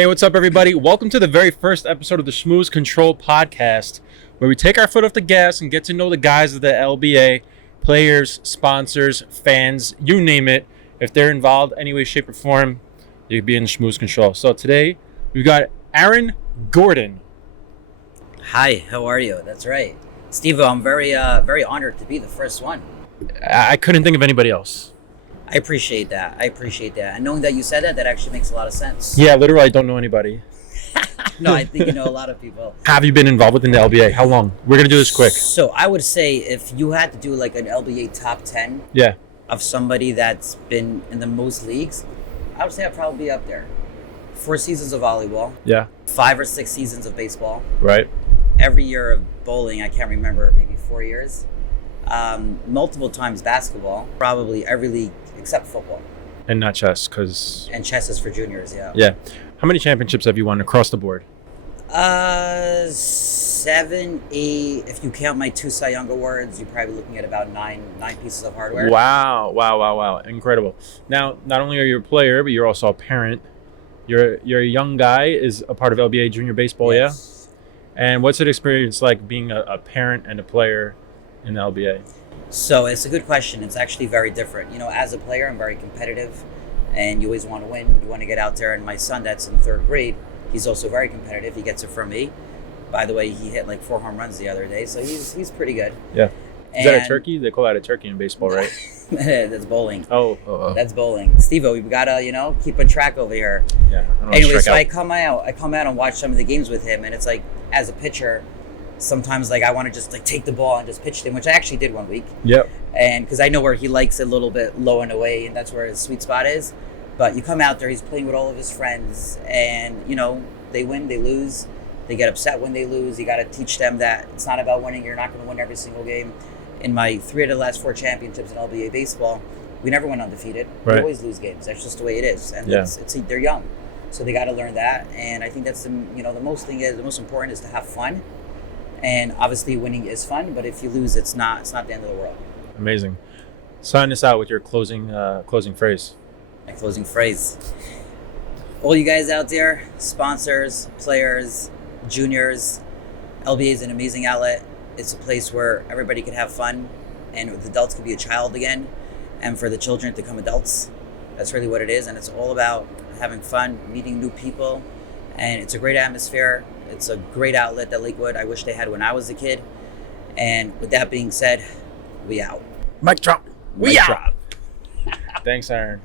Hey, what's up, everybody? Welcome to the very first episode of the Schmooze Control podcast, where we take our foot off the gas and get to know the guys of the LBA, players, sponsors, fans, you name it. If they're involved any way, shape, or form, they could be in Schmooze Control. So today, we've got Ahron Gordon. Hi, how are you? That's right. Steve, I'm very honored to be the first one. I couldn't think of anybody else. I appreciate that. And knowing that you said that actually makes a lot of sense. Yeah, literally, I don't know anybody. No, I think you know a lot of people. Have you been involved within the LBA? How long? We're going to do this quick. So I would say if you had to do like an LBA top 10 Yeah. of somebody that's been in the most leagues, I would say I'd probably be up there. 4 seasons of volleyball. Yeah. 5 or 6 seasons of baseball. Right. Every year of bowling, I can't remember, maybe 4 years. Multiple times basketball, probably every league except football. And not chess, because... And chess is for juniors, yeah. Yeah. How many championships have you won across the board? 7, 8. If you count my 2 Cy Young awards, you're probably looking at about 9 pieces of hardware. Wow. Incredible. Now, not only are you a player, but you're also a parent. You're a young guy, is a part of LBA Junior Baseball, Yes. Yeah? And what's it experience like being a parent and a player in the LBA? So it's a good question. It's actually very different. You know, as a player, I'm very competitive, and you always want to win. You want to get out there. And my son, that's in 3rd grade, he's also very competitive. He gets it from me. By the way, he hit like 4 home runs the other day, so he's pretty good. Yeah. Is that a turkey? They call that a turkey in baseball, right? That's bowling. Oh. That's bowling. Steve-O, we've got to, keep a track over here. Yeah. Anyway, so I come out and watch some of the games with him, and it's like, as a pitcher, sometimes like I want to just like take the ball and just pitch to him, which I actually did one week. Yep. And because I know where he likes it a little bit low and away, and that's where his sweet spot is. But you come out there, he's playing with all of his friends, and they win, they lose, they get upset when they lose. You got to teach them that it's not about winning. You're not going to win every single game. In my 3 of the last 4 championships in LBA baseball, we never went undefeated. Right. We always lose games. That's just the way it is. And Yeah. they're young, so they got to learn that. And I think that's the most important is to have fun. And obviously, winning is fun, but if you lose, it's not the end of the world. Amazing. Sign us out with your closing phrase. My closing phrase. All you guys out there, sponsors, players, juniors, LBA is an amazing outlet. It's a place where everybody can have fun, and the adults can be a child again, and for the children to become adults. That's really what it is, and it's all about having fun, meeting new people, and it's a great atmosphere. It's a great outlet that Lakewood, I wish they had when I was a kid. And with that being said, we out. Mic drop. Mic drop. Thanks, Ahron.